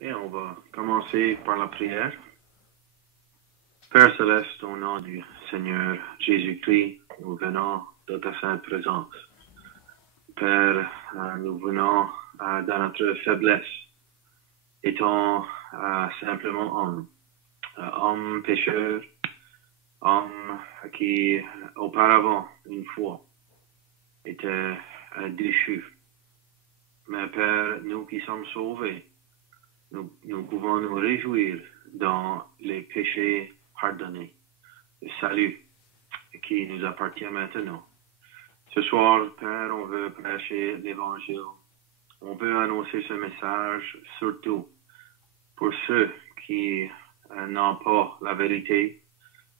Bien, on va commencer par la prière. Père Céleste, au nom du Seigneur Jésus-Christ, nous venons de ta sainte présence. Père, nous venons dans notre faiblesse, étant simplement homme pécheur, homme qui auparavant, une fois, était déchu. Mais Père, nous qui sommes sauvés, nous pouvons nous réjouir dans les péchés pardonnés, le salut qui nous appartient maintenant. Ce soir, Père, on veut prêcher l'Évangile. On veut annoncer ce message surtout pour ceux qui n'ont pas la vérité,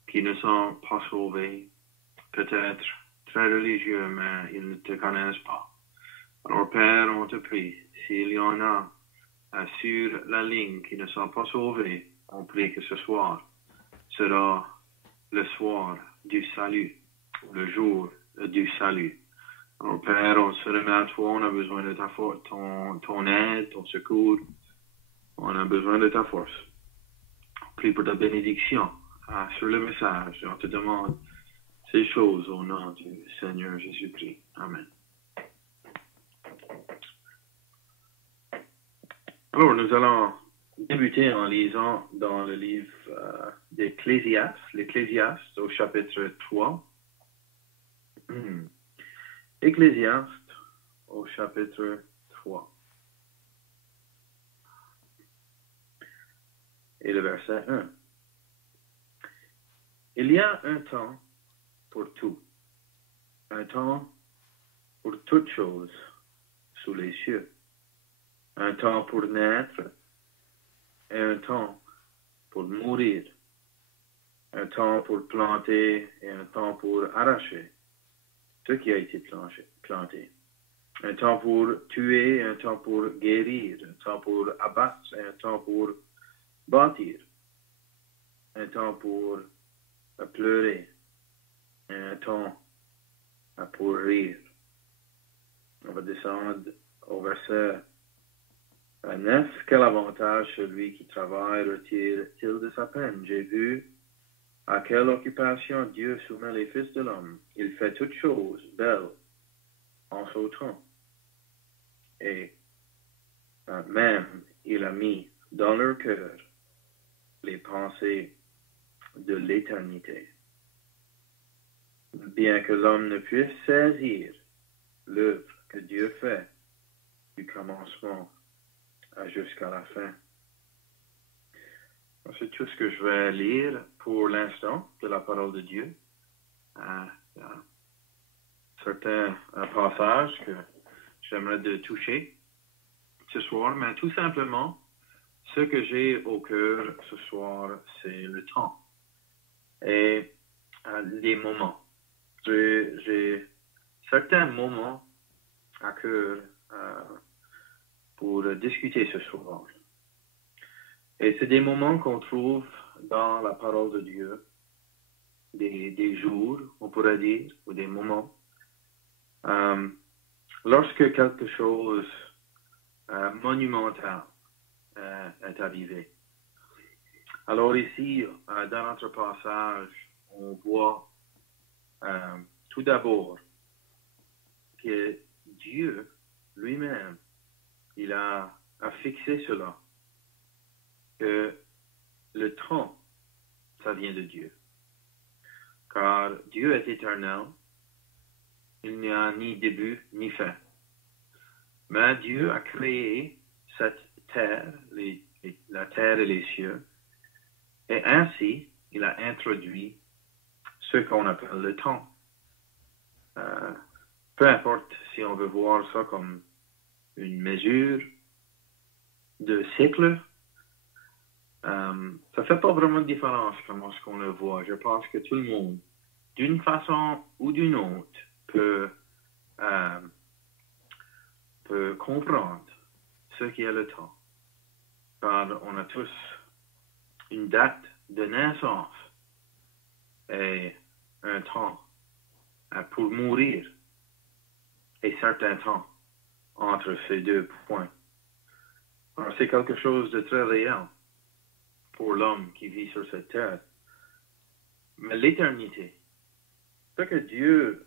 qui ne sont pas sauvés, peut-être très religieux, mais ils ne te connaissent pas. Alors, Père, on te prie, s'il y en a sur la ligne qui ne sont pas sauvés, on prie que ce soir sera le soir du salut, le jour du salut. Alors, Père, on se remet à toi, on a besoin de ta force, ton aide, ton secours. On a besoin de ta force. On prie pour ta bénédiction sur le message. On te demande ces choses au nom du Seigneur Jésus-Christ. Amen. Alors, nous allons débuter en lisant dans le livre d'Ecclésiaste, l'Ecclésiaste au chapitre 3. Ecclésiaste au chapitre 3. Et le verset 1. Il y a un temps pour tout, un temps pour toutes choses sous les cieux, un temps pour naître et un temps pour mourir, un temps pour planter et un temps pour arracher ce qui a été planté, un temps pour tuer et un temps pour guérir, un temps pour abattre et un temps pour bâtir, un temps pour pleurer et un temps pour rire. On va descendre au verset 9. Quel avantage celui qui travaille retire-t-il de sa peine? J'ai vu à quelle occupation Dieu soumet les fils de l'homme. Il fait toutes choses belles en son temps. Et même il a mis dans leur cœur les pensées de l'éternité. Bien que l'homme ne puisse saisir l'œuvre que Dieu fait du commencement jusqu'à la fin. C'est tout ce que je vais lire pour l'instant de la parole de Dieu. Il y a certains passages que j'aimerais de toucher ce soir, mais tout simplement, ce que j'ai au cœur ce soir, c'est le temps et les moments. J'ai certains moments à cœur pour discuter ce soir. Et c'est des moments qu'on trouve dans la parole de Dieu, des jours, on pourrait dire, ou des moments. Lorsque quelque chose monumental est arrivé. Alors ici, dans notre passage, on voit tout d'abord que Dieu lui-même, il a fixé cela, que le temps, ça vient de Dieu. Car Dieu est éternel, il n'y a ni début ni fin. Mais Dieu a créé cette terre, la terre et les cieux, et ainsi, il a introduit ce qu'on appelle le temps. Peu importe si on veut voir ça comme une mesure de cycle, ça ne fait pas vraiment de différence comment est-ce qu'on le voit. Je pense que tout le monde, d'une façon ou d'une autre, peut comprendre ce qu'est le temps. Car on a tous une date de naissance et un temps pour mourir et certains temps entre ces deux points. Alors, c'est quelque chose de très réel pour l'homme qui vit sur cette terre. Mais l'éternité, ce que Dieu,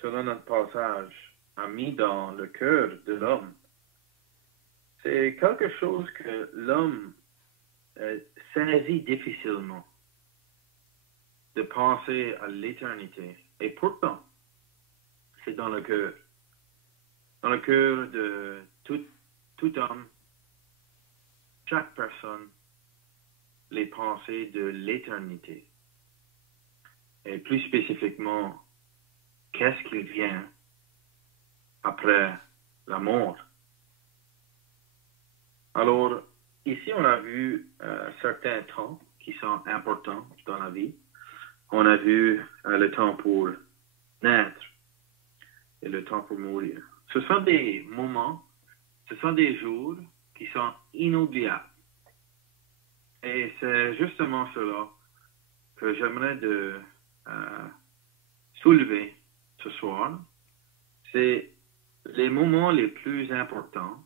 selon notre passage, a mis dans le cœur de l'homme, c'est quelque chose que l'homme saisit difficilement de penser à l'éternité. Et pourtant, c'est dans le cœur. Dans le cœur de tout homme, chaque personne, les pensées de l'éternité. Et plus spécifiquement, qu'est-ce qui vient après la mort? Alors, ici, on a vu certains temps qui sont importants dans la vie. On a vu le temps pour naître et le temps pour mourir. Ce sont des moments, ce sont des jours qui sont inoubliables. Et c'est justement cela que j'aimerais soulever ce soir. C'est les moments les plus importants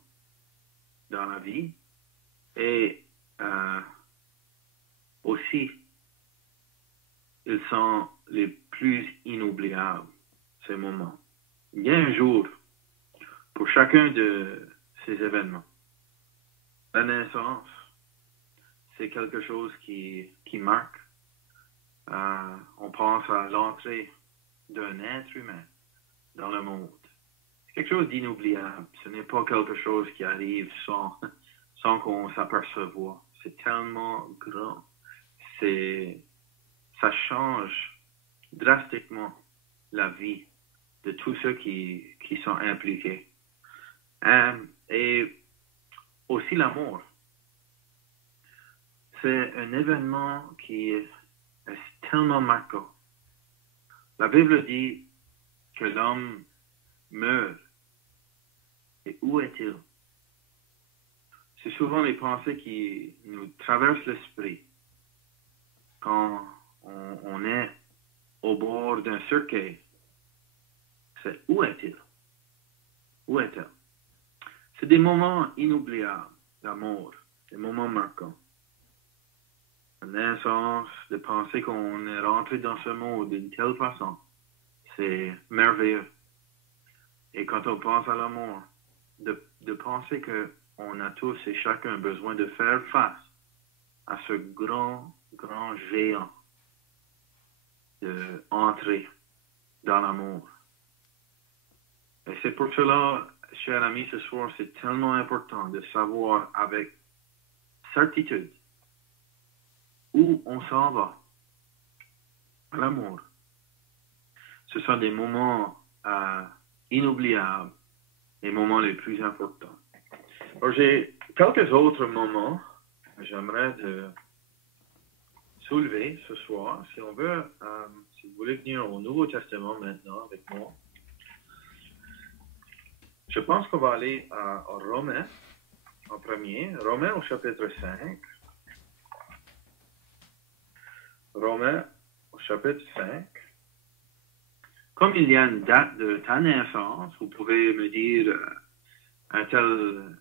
dans la vie et aussi ils sont les plus inoubliables, ces moments. Il y a un jour pour chacun de ces événements. La naissance, c'est quelque chose qui marque. On pense à l'entrée d'un être humain dans le monde. C'est quelque chose d'inoubliable. Ce n'est pas quelque chose qui arrive sans qu'on s'aperçoive. C'est tellement grand. Ça change drastiquement la vie de tous ceux qui sont impliqués. Et aussi l'amour. C'est un événement qui est tellement marquant. La Bible dit que l'homme meurt. Et où est-il? C'est souvent les pensées qui nous traversent l'esprit quand on est au bord d'un cercueil. C'est où est-il? Où est-elle? C'est des moments inoubliables d'amour, des moments marquants. La naissance, de penser qu'on est rentré dans ce monde d'une telle façon, c'est merveilleux. Et quand on pense à l'amour, de penser qu'on a tous et chacun besoin de faire face à ce grand géant d'entrer dans l'amour. Et c'est pour cela, chers amis, ce soir, c'est tellement important de savoir avec certitude où on s'en va. L'amour. Ce sont des moments inoubliables, les moments les plus importants. Alors, j'ai quelques autres moments que j'aimerais soulever ce soir. Si on veut, si vous voulez venir au Nouveau Testament maintenant avec moi, je pense qu'on va aller à Romains en premier. Romains au chapitre 5. Romains au chapitre 5. Comme il y a une date de ta naissance, vous pouvez me dire un tel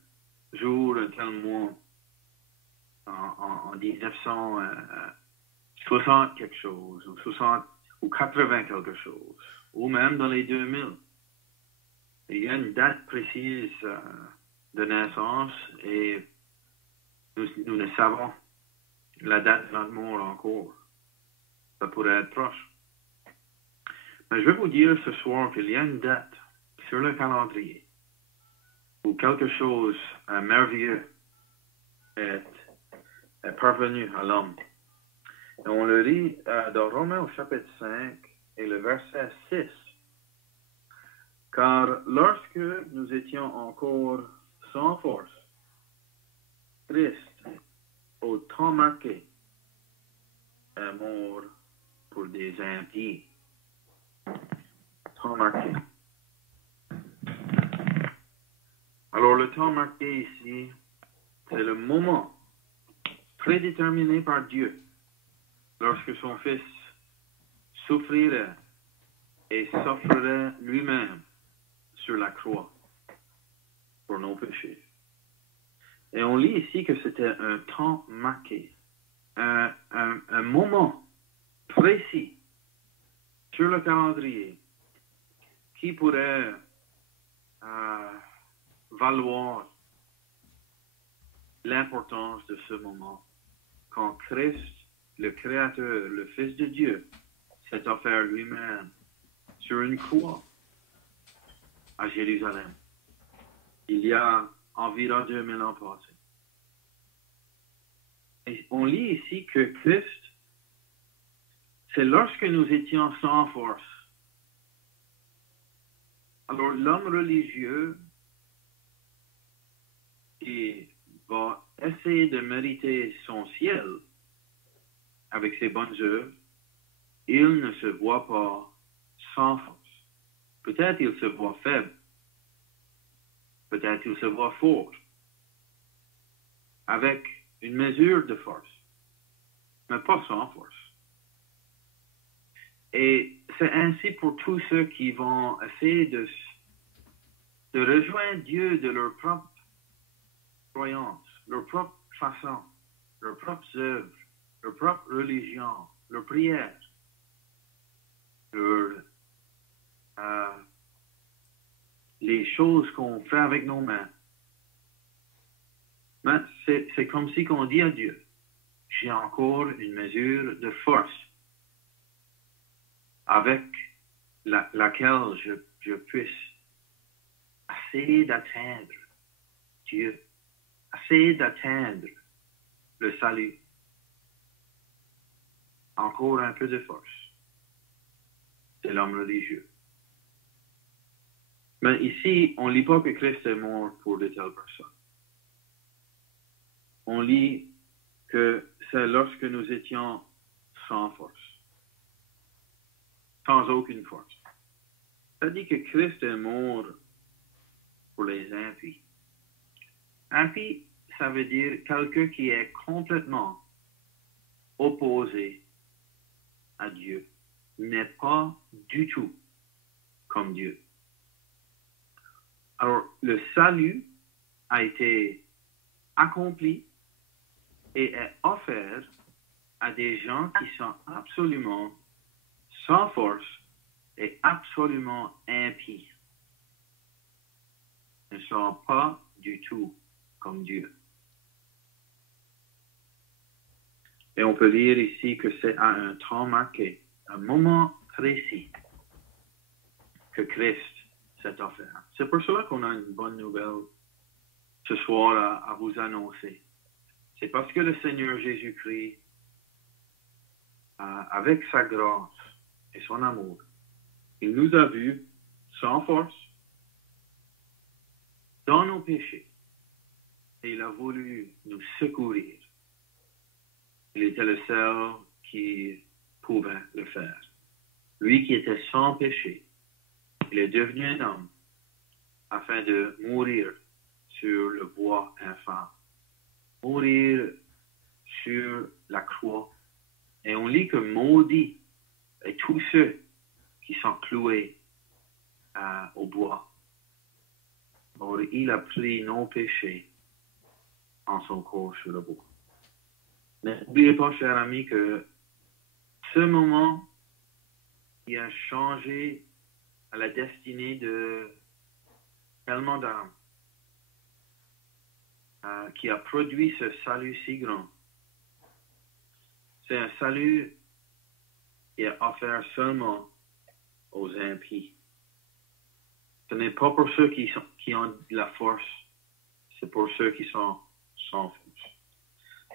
jour, un tel mois, en 1960 quelque chose, ou 60 ou 80 quelque chose, ou même dans les 2000. Il y a une date précise de naissance et nous ne savons la date de notre mort encore. Ça pourrait être proche. Mais je vais vous dire ce soir qu'il y a une date sur le calendrier où quelque chose merveilleux est parvenu à l'homme. Et on le lit dans Romains au chapitre 5 et le verset 6. Car lorsque nous étions encore sans force, Christ, au temps marqué, est mort pour des impies. Temps marqué. Alors le temps marqué ici, c'est le moment prédéterminé par Dieu lorsque son Fils souffrirait et s'offrirait lui-même sur la croix pour nos péchés. Et on lit ici que c'était un temps marqué, un moment précis sur le calendrier qui pourrait valoir l'importance de ce moment quand Christ, le Créateur, le Fils de Dieu, s'est offert lui-même sur une croix à Jérusalem. Il y a environ 2000 ans passés. Et on lit ici que Christ, c'est lorsque nous étions sans force. Alors l'homme religieux qui va essayer de mériter son ciel avec ses bonnes œuvres, il ne se voit pas sans force. Peut-être il se voit faible. Peut-être il se voit fort. Avec une mesure de force. Mais pas sans force. Et c'est ainsi pour tous ceux qui vont essayer de rejoindre Dieu de leur propre croyance, leur propre façon, leurs propres œuvres, leur propre religion, leur prière, les choses qu'on fait avec nos mains. Mais c'est comme si on dit à Dieu, j'ai encore une mesure de force avec laquelle je puisse essayer d'atteindre Dieu, essayer d'atteindre le salut. Encore un peu de force. C'est l'homme religieux. Mais ici, on ne lit pas que Christ est mort pour de telles personnes. On lit que c'est lorsque nous étions sans force. Sans aucune force. Ça dit que Christ est mort pour les impies. Impie, ça veut dire quelqu'un qui est complètement opposé à Dieu. N'est pas du tout comme Dieu. Alors, le salut a été accompli et est offert à des gens qui sont absolument sans force et absolument impies. Ils ne sont pas du tout comme Dieu. Et on peut lire ici que c'est à un temps marqué, un moment précis, que Christ s'est offert. C'est pour cela qu'on a une bonne nouvelle ce soir à vous annoncer. C'est parce que le Seigneur Jésus-Christ, avec sa grâce et son amour, il nous a vus sans force, dans nos péchés, et il a voulu nous secourir. Il était le seul qui pouvait le faire. Lui qui était sans péché, il est devenu un homme afin de mourir sur le bois infâme, mourir sur la croix. Et on lit que maudit est tous ceux qui sont cloués au bois. Or, il a pris nos péchés en son corps sur le bois. Mais n'oubliez pas, chers amis, que ce moment, il a changé la destinée de tellement d'âmes, qui a produit ce salut si grand. C'est un salut qui est offert seulement aux impies. Ce n'est pas pour ceux qui ont de la force, c'est pour ceux qui sont sans force.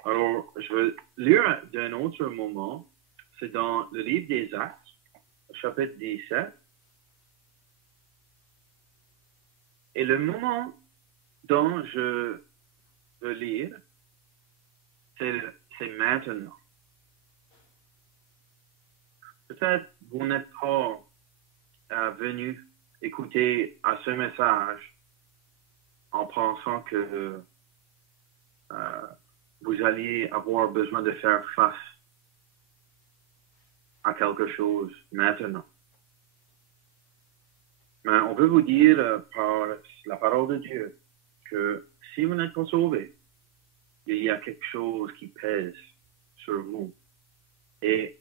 Alors, je vais lire d'un autre moment. C'est dans le livre des Actes, chapitre 17. Et le moment dont je veux lire, c'est maintenant. Peut-être vous n'êtes pas venu écouter à ce message en pensant que vous alliez avoir besoin de faire face à quelque chose maintenant. Mais on veut vous dire par la parole de Dieu que si vous n'êtes pas sauvé, il y a quelque chose qui pèse sur vous. Et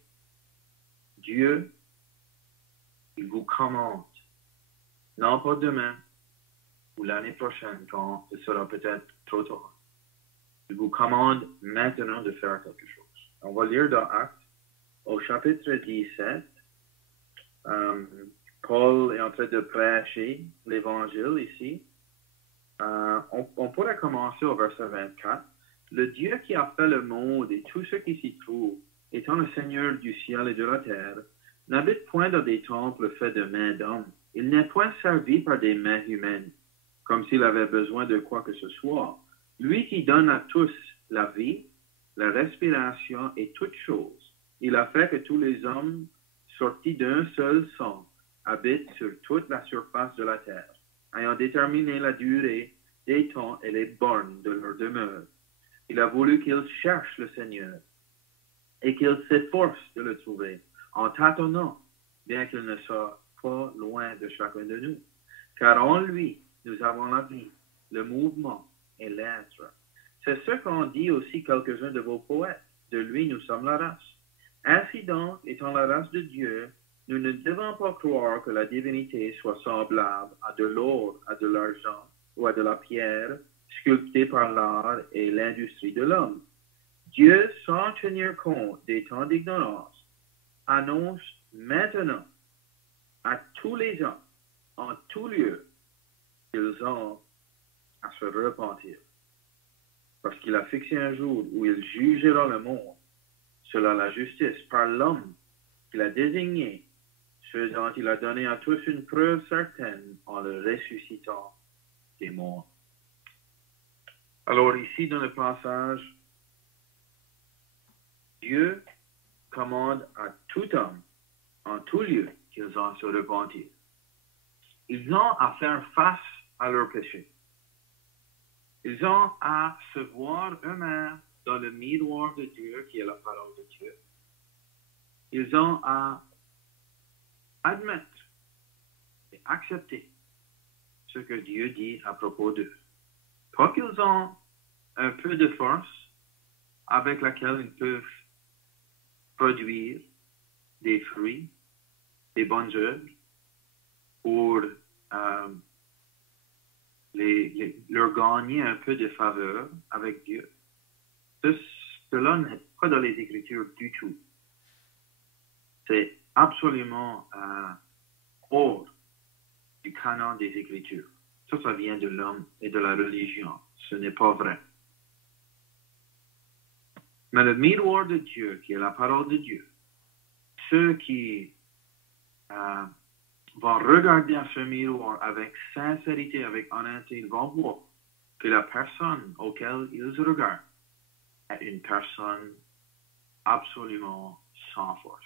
Dieu, il vous commande, non pas demain ou l'année prochaine quand ce sera peut-être trop tard. Il vous commande maintenant de faire quelque chose. On va lire dans Actes, au chapitre 17, Paul est en train de prêcher l'évangile ici. On pourrait commencer au verset 24. Le Dieu qui a fait le monde et tout ce qui s'y trouve, étant le Seigneur du ciel et de la terre, n'habite point dans des temples faits de mains d'hommes. Il n'est point servi par des mains humaines, comme s'il avait besoin de quoi que ce soit. Lui qui donne à tous la vie, la respiration et toutes choses, il a fait que tous les hommes sortis d'un seul sang habitent sur toute la surface de la terre, ayant déterminé la durée des temps et les bornes de leur demeure. Il a voulu qu'ils cherchent le Seigneur et qu'ils s'efforcent de le trouver en tâtonnant, bien qu'il ne soit pas loin de chacun de nous. Car en lui, nous avons la vie, le mouvement et l'être. C'est ce qu'ont dit aussi quelques-uns de vos poètes. De lui, nous sommes la race. Ainsi donc, étant la race de Dieu, nous ne devons pas croire que la divinité soit semblable à de l'or, à de l'argent ou à de la pierre, sculptée par l'art et l'industrie de l'homme. Dieu, sans tenir compte des temps d'ignorance, annonce maintenant à tous les gens, en tout lieu, qu'ils ont à se repentir. Parce qu'il a fixé un jour où il jugera le monde selon la justice par l'homme qu'il a désigné, ce dont il a donné à tous une preuve certaine en le ressuscitant des morts. Alors ici, dans le passage, Dieu commande à tout homme, en tout lieu, qu'ils ont à se repentir. Ils ont à faire face à leurs péchés. Ils ont à se voir eux-mêmes dans le miroir de Dieu, qui est la parole de Dieu. Ils ont à admettre et accepter ce que Dieu dit à propos d'eux. Pas qu'ils ont un peu de force avec laquelle ils peuvent produire des fruits, des bonnes œuvres pour leur gagner un peu de faveur avec Dieu. Cela n'est pas dans les Écritures du tout. C'est absolument hors du canon des Écritures. Ça vient de l'homme et de la religion. Ce n'est pas vrai. Mais le miroir de Dieu, qui est la parole de Dieu, ceux qui vont regarder à ce miroir avec sincérité, avec honnêteté, ils vont voir que la personne auquel ils regardent est une personne absolument sans force.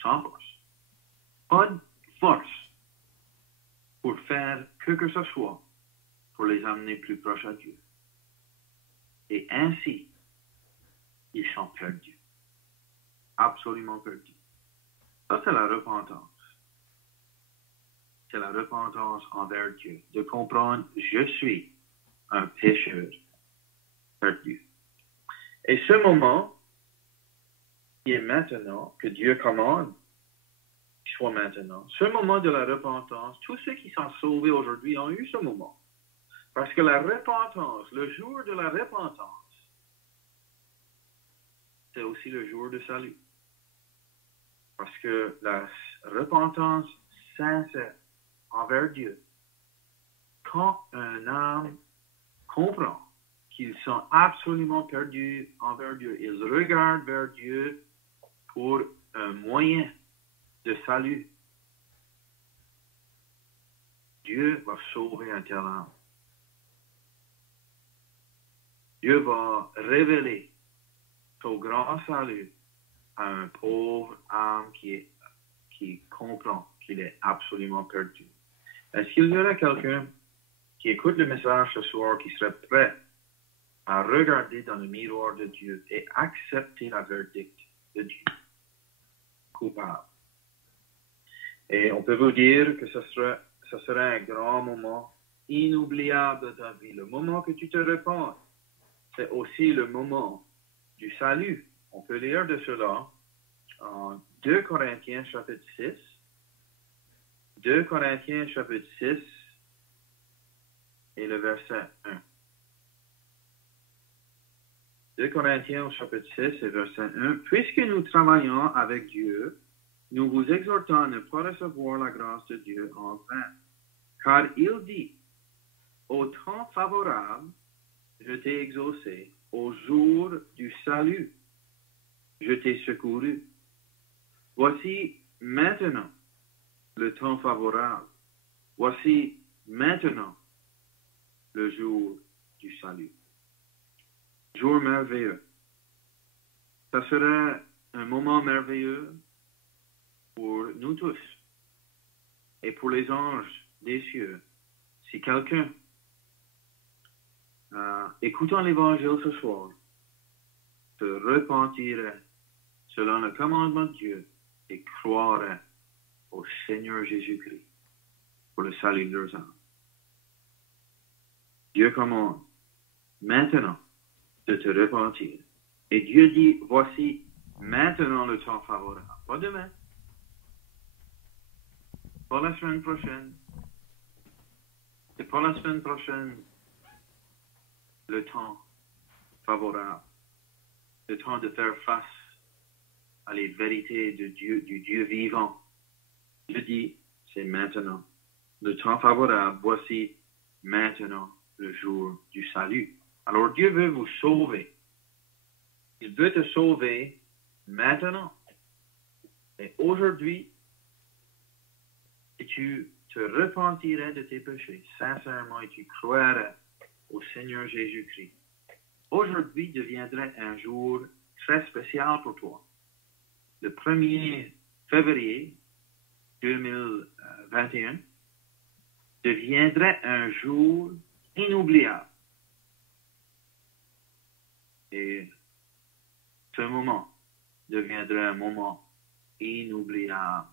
Sans force. Pas de force pour faire que ce soit pour les amener plus proches à Dieu. Et ainsi, ils sont perdus. Absolument perdus. Ça, c'est la repentance. C'est la repentance envers Dieu. De comprendre, je suis un pécheur perdu. Et ce moment, qui est maintenant, que Dieu commande, soit maintenant. Ce moment de la repentance, tous ceux qui sont sauvés aujourd'hui ont eu ce moment. Parce que la repentance, le jour de la repentance, c'est aussi le jour de salut. Parce que la repentance sincère envers Dieu, quand un âme comprend qu'ils sont absolument perdus envers Dieu, ils regardent vers Dieu pour un moyen de salut. Dieu va sauver un tel âme. Dieu va révéler son grand salut à un pauvre âme qui comprend qu'il est absolument perdu. Est-ce qu'il y aurait quelqu'un qui écoute le message ce soir qui serait prêt à regarder dans le miroir de Dieu et accepter la verdict de Dieu? Coupable. Et on peut vous dire que ce serait un grand moment inoubliable de ta vie. Le moment que tu te repens c'est aussi le moment du salut. On peut lire de cela en 2 Corinthiens chapitre 6. 2 Corinthiens chapitre 6 et le verset 1. 2 Corinthiens chapitre 6 et verset 1. Puisque nous travaillons avec Dieu, nous vous exhortons à ne pas recevoir la grâce de Dieu en vain. Car il dit, au temps favorable, je t'ai exaucé, au jour du salut, je t'ai secouru. Voici maintenant le temps favorable. Voici maintenant le jour du salut. Jour merveilleux. Ça serait un moment merveilleux pour nous tous et pour les anges des cieux. Si quelqu'un, écoutant l'Évangile ce soir, se repentirait selon le commandement de Dieu et croirait au Seigneur Jésus-Christ pour le salut de leurs âmes. Dieu commande maintenant de te repentir. Et Dieu dit, voici maintenant le temps favorable. Pas demain. Pas la semaine prochaine. Et pas la semaine prochaine. Le temps favorable. Le temps de faire face à les vérités de Dieu, du Dieu vivant. Dieu dit, c'est maintenant. Le temps favorable, voici maintenant le jour du salut. Alors Dieu veut vous sauver. Il veut te sauver maintenant. Et aujourd'hui, si tu te repentirais de tes péchés, sincèrement, et tu croirais au Seigneur Jésus-Christ, aujourd'hui deviendrait un jour très spécial pour toi. Le 1er février 2021 deviendrait un jour inoubliable. Et ce moment deviendrait un moment inoubliable,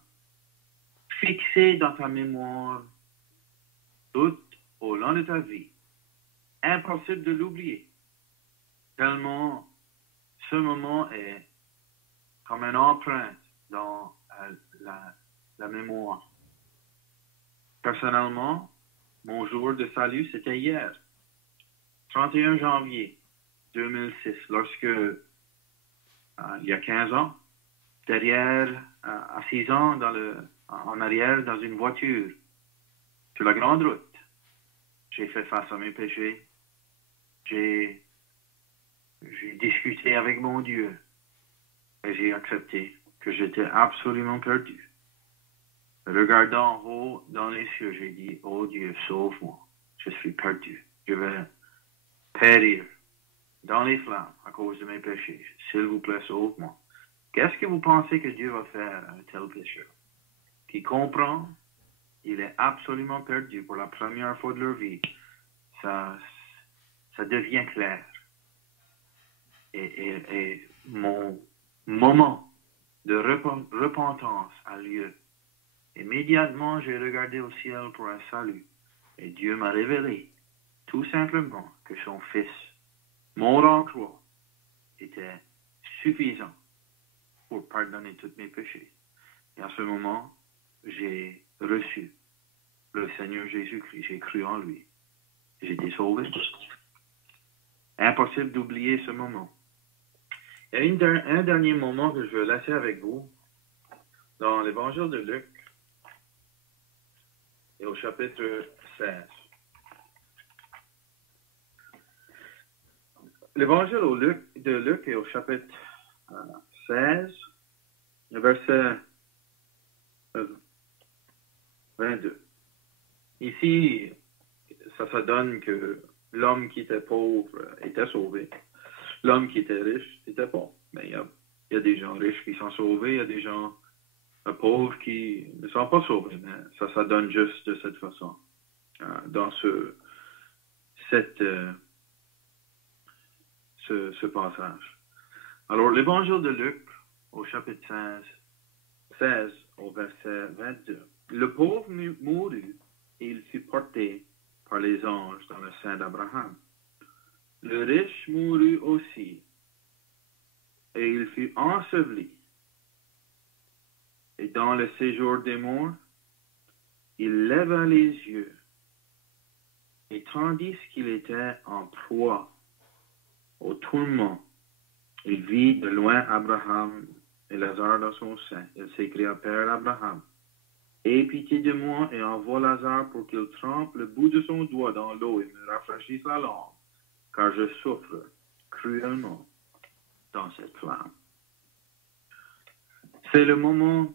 fixé dans ta mémoire tout au long de ta vie. Impossible de l'oublier, tellement ce moment est comme une empreinte dans la mémoire. Personnellement, mon jour de salut, c'était hier, 31 janvier 2006, lorsque, il y a 15 ans, derrière, à 6 ans, en arrière, dans une voiture, sur la grande route, j'ai fait face à mes péchés. J'ai discuté avec mon Dieu et j'ai accepté que j'étais absolument perdu. Regardant en haut dans les cieux, j'ai dit, oh Dieu, sauve-moi, je suis perdu. Je vais périr dans les flammes à cause de mes péchés. S'il vous plaît, sauve-moi. Qu'est-ce que vous pensez que Dieu va faire à un tel pécheur? Qui comprend, il est absolument perdu pour la première fois de leur vie. Ça devient clair. Et mon moment de repentance a lieu. Immédiatement, j'ai regardé au ciel pour un salut. Et Dieu m'a révélé, tout simplement, que son Fils, mort en croix, était suffisant pour pardonner tous mes péchés. Et à ce moment, j'ai reçu le Seigneur Jésus-Christ. J'ai cru en lui. J'ai été sauvé. Impossible d'oublier ce moment. Il y a un dernier moment que je veux laisser avec vous dans l'Évangile de Luc et au chapitre 16. L'Évangile de Luc est au chapitre 16, le verset 22. Ici, ça donne que l'homme qui était pauvre était sauvé. L'homme qui était riche était pauvre. Mais il y a des gens riches qui sont sauvés, il y a des gens pauvres qui ne sont pas sauvés. Mais ça donne juste de cette façon. Dans ce passage. Alors, l'Évangile de Luc, au chapitre 16, au verset 22. Le pauvre mourut et il fut porté par les anges dans le sein d'Abraham. Le riche mourut aussi, et il fut enseveli. Et dans le séjour des morts, il leva les yeux, et tandis qu'il était en proie au tourment, il vit de loin Abraham et Lazare dans son sein. Il s'écria, Père Abraham, aie pitié de moi et envoie Lazare pour qu'il trempe le bout de son doigt dans l'eau et me rafraîchisse la langue, car je souffre cruellement dans cette flamme. C'est le moment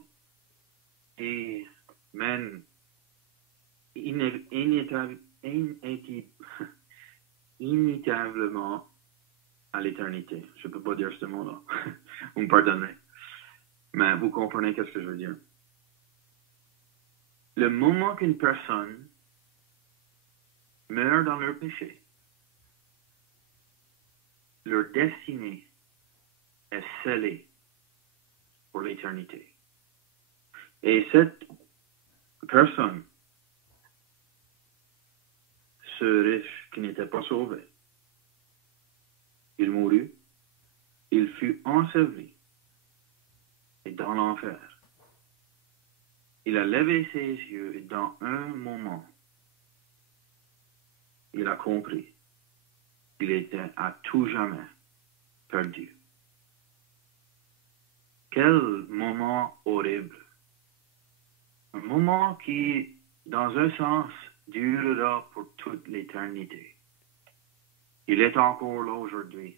qui mène inévitablement à l'éternité. Je ne peux pas dire ce mot-là. Vous me pardonnerez. Mais vous comprenez ce que je veux dire. Le moment qu'une personne meurt dans leur péché, leur destinée est scellée pour l'éternité. Et cette personne, ce riche qui n'était pas sauvé, il mourut, il fut enseveli et dans l'enfer. Il a levé ses yeux et dans un moment, il a compris qu'il était à tout jamais perdu. Quel moment horrible. Un moment qui, dans un sens, durera pour toute l'éternité. Il est encore là aujourd'hui,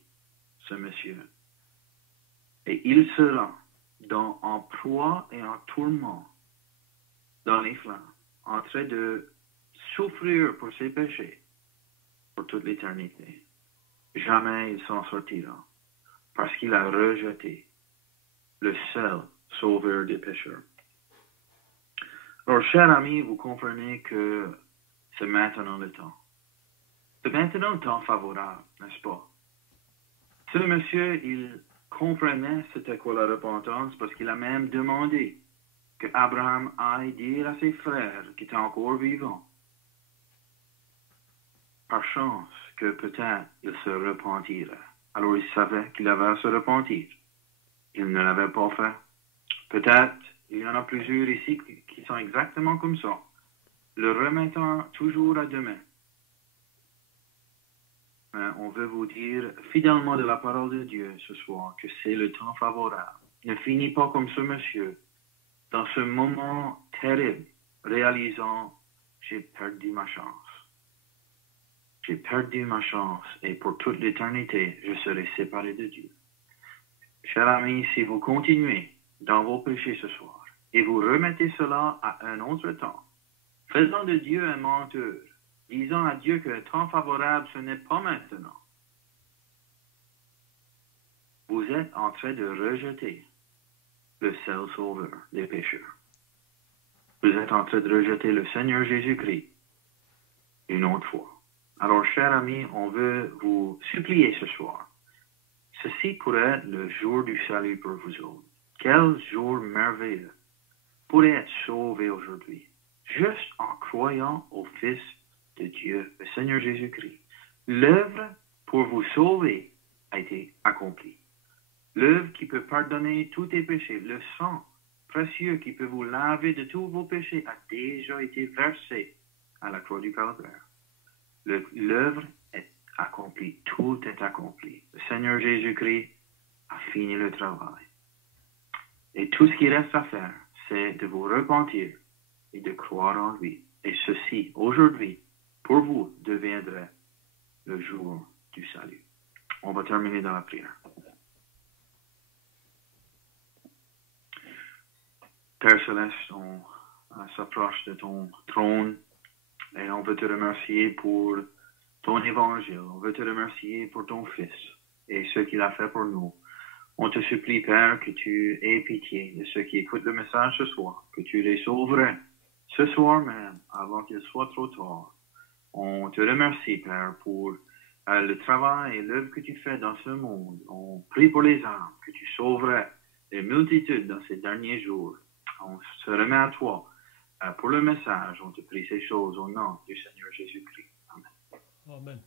ce monsieur. Et il sera en proie et en tourment dans les flammes, en train de souffrir pour ses péchés pour toute l'éternité. Jamais il s'en sortira, parce qu'il a rejeté le seul sauveur des pécheurs. Alors, chers amis, vous comprenez que c'est maintenant le temps. C'est maintenant le temps favorable, n'est-ce pas? Ce monsieur, il comprenait c'était quoi la repentance parce qu'il a même demandé que Abraham aille dire à ses frères qui étaient encore vivants, par chance que peut-être il se repentirait. Alors il savait qu'il avait à se repentir. Il ne l'avait pas fait. Peut-être il y en a plusieurs ici qui sont exactement comme ça, le remettant toujours à demain. On veut vous dire fidèlement de la parole de Dieu ce soir que c'est le temps favorable. Ne finis pas comme ce monsieur, dans ce moment terrible, réalisant j'ai perdu ma chance. J'ai perdu ma chance et pour toute l'éternité, je serai séparé de Dieu. Chers amis, si vous continuez dans vos péchés ce soir et vous remettez cela à un autre temps, faisant de Dieu un menteur, disant à Dieu que le temps favorable, ce n'est pas maintenant. Vous êtes en train de rejeter le seul sauveur des pécheurs. Vous êtes en train de rejeter le Seigneur Jésus-Christ une autre fois. Alors, chers amis, on veut vous supplier ce soir. Ceci pourrait être le jour du salut pour vous autres. Quel jour merveilleux pourrait être sauvé aujourd'hui, juste en croyant au Fils de Dieu, le Seigneur Jésus-Christ. L'œuvre pour vous sauver a été accomplie. L'œuvre qui peut pardonner tous tes péchés, le sang précieux qui peut vous laver de tous vos péchés a déjà été versé à la croix du Calvaire. L'œuvre est accomplie, tout est accompli. Le Seigneur Jésus-Christ a fini le travail. Et tout ce qui reste à faire, c'est de vous repentir et de croire en lui. Et ceci, aujourd'hui, pour vous, deviendrait le jour du salut. On va terminer dans la prière. Père Céleste, on s'approche de ton trône et on veut te remercier pour ton évangile. On veut te remercier pour ton Fils et ce qu'il a fait pour nous. On te supplie, Père, que tu aies pitié de ceux qui écoutent le message ce soir, que tu les sauverais ce soir même, avant qu'il soit trop tard. On te remercie, Père, pour le travail et l'œuvre que tu fais dans ce monde. On prie pour les âmes, que tu sauverais les multitudes dans ces derniers jours. On se remet à toi pour le message. On te prie ces choses au nom du Seigneur Jésus-Christ. Amen. Amen.